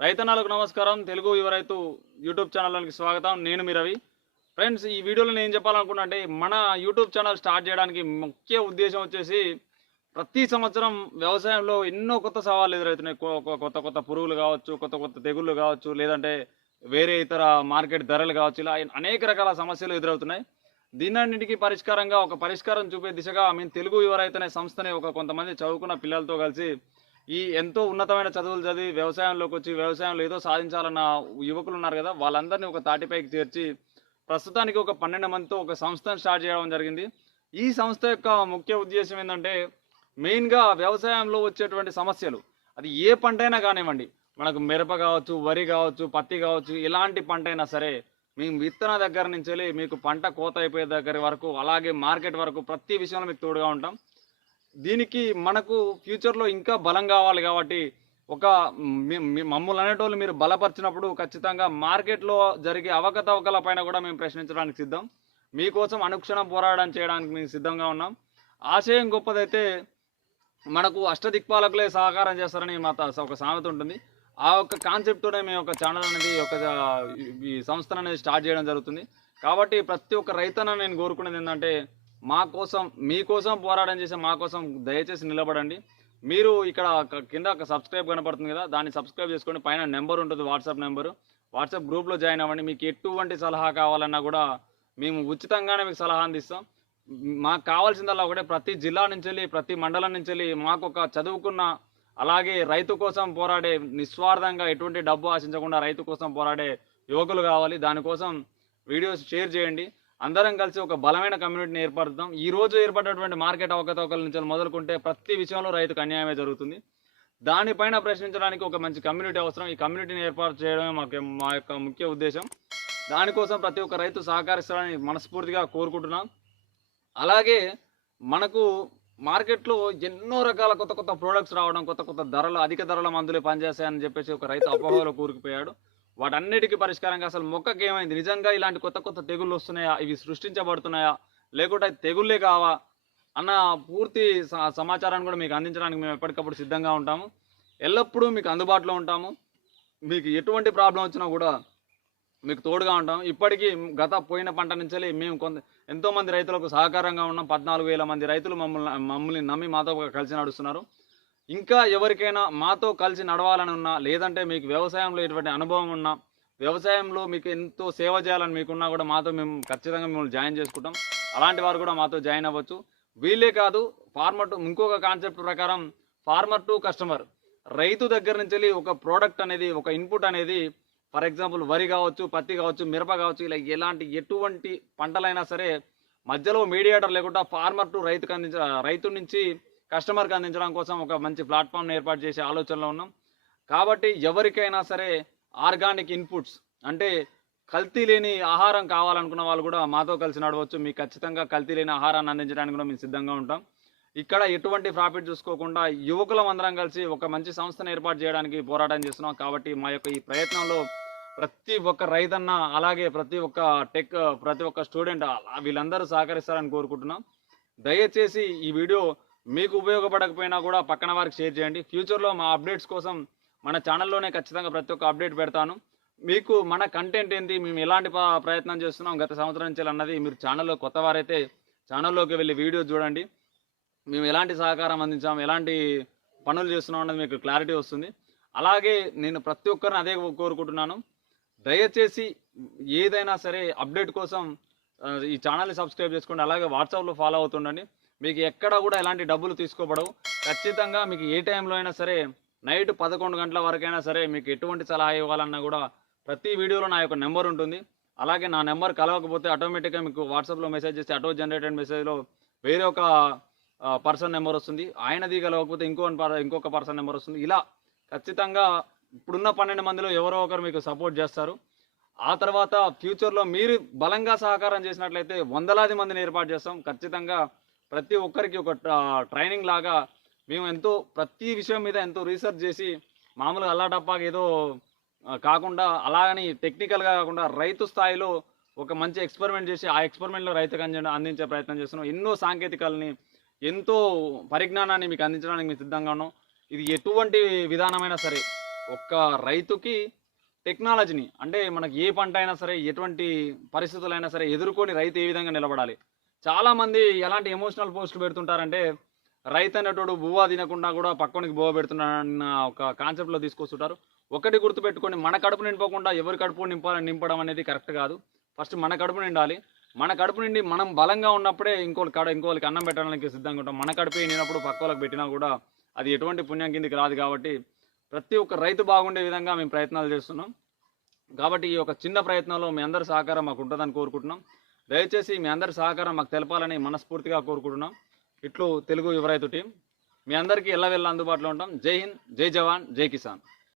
రైతన్నాలకు నమస్కారం. తెలుగు యువ రైతు యూట్యూబ్ ఛానల్లోకి స్వాగతం. నేను మీ రవి. ఫ్రెండ్స్ ఈ వీడియోలో నేను చెప్పాలనుకున్నా అంటే మన యూట్యూబ్ ఛానల్ స్టార్ట్ చేయడానికి ముఖ్య ఉద్దేశం వచ్చేసి ప్రతి సంవత్సరం వ్యవసాయంలో ఎన్నో కొత్త సవాళ్ళు ఎదురవుతున్నాయి. కొ- కొత్త కొత్త పురుగులు కావచ్చు కొత్త కొత్త తెగుళ్ళు కావచ్చు లేదంటే వేరే ఇతర మార్కెట్ ధరలు కావచ్చు ఇలా అనేక రకాల సమస్యలు ఎదురవుతున్నాయి. దీనన్నిటికీ పరిష్కారంగా ఒక పరిష్కారం చూపే దిశగా మేము తెలుగు యువ సంస్థని ఒక కొంతమంది చదువుకున్న పిల్లలతో కలిసి ఈ ఎంతో ఉన్నతమైన చదువులు చదివి వ్యవసాయంలోకి వచ్చి వ్యవసాయంలో ఏదో సాధించాలన్న యువకులు ఉన్నారు కదా వాళ్ళందరినీ ఒక తాటిపైకి చేర్చి ప్రస్తుతానికి ఒక పన్నెండు మందితో ఒక సంస్థను స్టార్ట్ చేయడం జరిగింది. ఈ సంస్థ యొక్క ముఖ్య ఉద్దేశం ఏంటంటే మెయిన్గా వ్యవసాయంలో వచ్చేటువంటి సమస్యలు. అది ఏ పంట అయినా కానివ్వండి మనకు మిరప కావచ్చు వరి కావచ్చు పత్తి కావచ్చు ఎలాంటి పంట అయినా సరే మేము విత్తన దగ్గర నుంచి వెళ్ళి మీకు పంట కోత అయిపోయే దగ్గర వరకు అలాగే మార్కెట్ వరకు ప్రతి విషయంలో మీకు తోడుగా ఉంటాం. దీనికి మనకు ఫ్యూచర్లో ఇంకా బలం కావాలి కాబట్టి ఒక మీ- మమ్మల్ని అనేటోళ్ళు మీరు బలపరిచినప్పుడు ఖచ్చితంగా మార్కెట్లో జరిగే అవకతవకల పైన కూడా మేము ప్రశ్నించడానికి సిద్ధం. మీకోసం అనుక్షణం పోరాటం చేయడానికి మేము సిద్ధంగా ఉన్నాం. ఆశయం గొప్పదైతే మనకు అష్టదిక్పాలకులే సహకారం చేస్తారని మా ఒక సామెత ఉంటుంది. ఆ యొక్క కాన్సెప్ట్తోనే మేము ఒక ఛానల్ అనేది ఒక ఈ- సంస్థను అనేది స్టార్ట్ చేయడం జరుగుతుంది. కాబట్టి ప్రతి ఒక్క రైతన్న నేను కోరుకునేది ఏంటంటే మా కోసం మీకోసం పోరాటం చేసే మా కోసం దయచేసి నిలబడండి. మీరు ఇక్కడ కింద ఒక సబ్స్క్రైబ్ కనపడుతుంది కదా దాన్ని సబ్స్క్రైబ్ చేసుకోండి పైన నెంబర్ ఉంటుంది వాట్సాప్ నెంబరు. వాట్సాప్ గ్రూప్లో జాయిన్ అవ్వండి. మీకు ఎటువంటి సలహా కావాలన్నా కూడా మేము ఉచితంగానే మీకు సలహా అందిస్తాం. మాకు కావాల్సిందల్లా ఒకటే ప్రతి జిల్లా నుంచి వెళ్ళి ప్రతి మండలం నుంచి వెళ్ళి మాకు ఒక చదువుకున్న అలాగే రైతు కోసం పోరాడే నిస్వార్థంగా ఎటువంటి డబ్బు ఆశించకుండా రైతు కోసం పోరాడే యువకులు కావాలి. దానికోసం వీడియోస్ షేర్ చేయండి. అందరం కలిసి ఒక బలమైన కమ్యూనిటీని ఏర్పడుతాం ఈ రోజు ఏర్పడినటువంటి మార్కెట్ అవకతవకల నుంచి మొదలుకుంటే ప్రతి విషయంలో రైతుకు అన్యాయమే జరుగుతుంది. దానిపైన ప్రశ్నించడానికి ఒక మంచి కమ్యూనిటీ అవసరం. ఈ కమ్యూనిటీని ఏర్పాటు చేయడమే మాకు మా యొక్క ముఖ్య ఉద్దేశం. దానికోసం ప్రతి ఒక్క రైతు సహకరిస్తారని మనస్ఫూర్తిగా కోరుకుంటున్నాం. అలాగే మనకు మార్కెట్లో ఎన్నో రకాల కొత్త కొత్త ప్రోడక్ట్స్ రావడం కొత్త కొత్త ధరలు అధిక ధరల మందులే పనిచేస్తాయని చెప్పేసి ఒక రైతు అపోహలో కూరుకుపోయాడు. వాటన్నిటికీ పరిష్కారంగా అసలు మొక్కకి ఏమైంది? నిజంగా ఇలాంటి కొత్త కొత్త తెగుళ్ళు వస్తున్నాయా? ఇవి సృష్టించబడుతున్నాయా? లేకుంటే తెగుళ్ళే కావా? అన్న పూర్తి స- సమాచారాన్ని కూడా మీకు అందించడానికి మేము ఎప్పటికప్పుడు సిద్ధంగా ఉంటాము. ఎల్లప్పుడూ మీకు అందుబాటులో ఉంటాము. మీకు ఎటువంటి ప్రాబ్లం వచ్చినా కూడా మీకు తోడుగా ఉంటాం ఇప్పటికీ గత పోయిన పంట నుంచి మేము కొంత ఎంతోమంది రైతులకు సహకారంగా ఉన్నాం. పద్నాలుగు వేల మంది రైతులు మమ్మల్ని మమ్మల్ని నమ్మి మాతో కలిసి నడుస్తున్నారు. ఇంకా ఎవరికైనా మాతో కలిసి నడవాలని ఉన్నా లేదంటే మీకు వ్యవసాయంలో ఎటువంటి అనుభవం ఉన్నా వ్యవసాయంలో మీకు ఎంతో సేవ చేయాలని మీకున్నా కూడా మాతో మేము ఖచ్చితంగా మిమ్మల్ని జాయిన్ చేసుకుంటాం. అలాంటి వారు కూడా మాతో జాయిన్ అవ్వచ్చు. వీళ్ళే కాదు ఫార్మర్ టు ఇంకొక కాన్సెప్ట్ ప్రకారం ఫార్మర్ టు కస్టమర్. రైతు దగ్గర నుంచి వెళ్ళి ఒక ప్రోడక్ట్ అనేది ఒక ఇన్పుట్ అనేది ఫర్ ఎగ్జాంపుల్ వరి కావచ్చు పత్తి కావచ్చు మిరప కావచ్చు ఇలా ఎలాంటి ఎటువంటి పంటలైనా సరే మధ్యలో మీడియేటర్ లేకుండా ఫార్మర్ టు రైతుకు అందించ రైతు నుంచి కస్టమర్కి అందించడం కోసం ఒక మంచి ప్లాట్ఫామ్ని ఏర్పాటు చేసే ఆలోచనలో ఉన్నాం. కాబట్టి ఎవరికైనా సరే ఆర్గానిక్ ఇన్పుట్స్ అంటే కల్తీ లేని ఆహారం కావాలనుకున్న వాళ్ళు కూడా మాతో కలిసి నడవచ్చు. మీకు ఖచ్చితంగా కల్తీ లేని ఆహారాన్ని అందించడానికి కూడా మేము సిద్ధంగా ఉంటాం. ఇక్కడ ఎటువంటి ప్రాఫిట్ చూసుకోకుండా యువకులం అందరం కలిసి ఒక మంచి సంస్థను ఏర్పాటు చేయడానికి పోరాటం చేస్తున్నాం. కాబట్టి మా యొక్క ఈ ప్రయత్నంలో ప్రతి ఒక్క రైతన్న అలాగే ప్రతి ఒక్క టెక్ ప్రతి ఒక్క స్టూడెంట్ వీళ్ళందరూ సహకరిస్తారని కోరుకుంటున్నాం. దయచేసి ఈ వీడియో మీకు ఉపయోగపడకపోయినా కూడా పక్కన వారికి షేర్ చేయండి. ఫ్యూచర్లో మా అప్డేట్స్ కోసం మన ఛానల్లోనే ఖచ్చితంగా ప్రతి ఒక్క అప్డేట్ పెడతాను. మీకు మన కంటెంట్ ఏంటి మేము ఎలాంటి ప- ప్రయత్నం చేస్తున్నాం గత సంవత్సరం నుంచి అన్నది మీరు ఛానల్లో కొత్త వారైతే ఛానల్లోకి వెళ్ళి వీడియో చూడండి. మేము ఎలాంటి సహకారం అందించాం ఎలాంటి పనులు చేస్తున్నాం అన్నది మీకు క్లారిటీ వస్తుంది. అలాగే నేను ప్రతి ఒక్కరిని అదే కోరుకుంటున్నాను. దయచేసి ఏదైనా సరే అప్డేట్ కోసం ఈ ఛానల్ని సబ్స్క్రైబ్ చేసుకోండి. అలాగే వాట్సాప్లో ఫాలో అవుతుండండి. మీకు ఎక్కడ కూడా ఎలాంటి డబ్బులు తీసుకోబడవు. ఖచ్చితంగా మీకు ఏ టైంలో అయినా సరే నైట్ పదకొండు గంటల వరకైనా సరే మీకు ఎటువంటి సలహా ఇవ్వాలన్నా కూడా ప్రతి వీడియోలో నా యొక్క నెంబర్ ఉంటుంది. అలాగే నా నెంబర్ కలవకపోతే ఆటోమేటిక్గా మీకు వాట్సాప్లో మెసేజ్ చేస్తే ఆటో జనరేటెడ్ మెసేజ్లో వేరే ఒక పర్సన్ నెంబర్ వస్తుంది. ఆయనది కలవకపోతే ఇంకో పర్- ఇంకొక పర్సన్ నెంబర్ వస్తుంది. ఇలా ఖచ్చితంగా ఇప్పుడున్న పన్నెండు మందిలో ఎవరో ఒకరు మీకు సపోర్ట్ చేస్తారు. ఆ తర్వాత ఫ్యూచర్లో మీరు బలంగా సహకారం చేసినట్లయితే వందలాది మందిని ఏర్పాటు చేస్తాం. ఖచ్చితంగా ప్రతి ఒక్కరికి ఒక ట్రైనింగ్ లాగా మేము ఎంతో ప్రతి విషయం మీద ఎంతో రీసెర్చ్ చేసి మామూలుగా అల్లాటప్పాగా ఏదో కాకుండా అలాగని టెక్నికల్గా కాకుండా రైతు స్థాయిలో ఒక మంచి ఎక్స్పెరిమెంట్ చేసి ఆ ఎక్స్పెరిమెంట్లో రైతుకు అందించే ప్రయత్నం చేస్తున్నాం. ఎన్నో సాంకేతికల్ని ఎంతో పరిజ్ఞానాన్ని మీకు అందించడానికి మేము సిద్ధంగా ఉన్నాం. ఇది ఎటువంటి విధానమైనా సరే ఒక్క రైతుకి టెక్నాలజీని అంటే మనకి ఏ పంట అయినా సరే ఎటువంటి పరిస్థితులైనా సరే ఎదుర్కొని రైతు ఏ విధంగా నిలబడాలి? చాలామంది ఎలాంటి ఎమోషనల్ పోస్టులు పెడుతుంటారంటే రైతు అనేటోడు బువ్వా తినకుండా కూడా పక్కనికి బువ్వ పెడుతున్నాడన్న ఒక కాన్సెప్ట్లో తీసుకొస్తుంటారు. ఒకటి గుర్తుపెట్టుకొని మన కడుపు నింపకుండా ఎవరి కడుపు నింపాలని నింపడం అనేది కరెక్ట్ కాదు. ఫస్ట్ మన కడుపు నిండాలి. మన కడుపు నిండి మనం బలంగా ఉన్నప్పుడే ఇంకోళ్ళు కడ ఇంకోళ్ళకి అన్నం పెట్టడానికి సిద్ధంగా ఉంటాం. మన కడుపు నిండినప్పుడు పక్క వాళ్ళకి పెట్టినా కూడా అది ఎటువంటి పుణ్యం కిందికి రాదు కాబట్టి ప్రతి ఒక్క రైతు బాగుండే విధంగా మేము ప్రయత్నాలు చేస్తున్నాం. కాబట్టి ఈ యొక్క చిన్న ప్రయత్నంలో మీ అందరి సహకారం మాకు ఉంటుందని కోరుకుంటున్నాం. దయచేసి మీ అందరి సహకారం మాకు తెలపాలని మనస్ఫూర్తిగా కోరుకుంటున్నాం. ఇట్లు తెలుగు యువరైతు టీం. మీ అందరికీ ఎల్లవెల్ల అందుబాటులో ఉంటాం. జై హింద్ జై జవాన్ జై కిసాన్.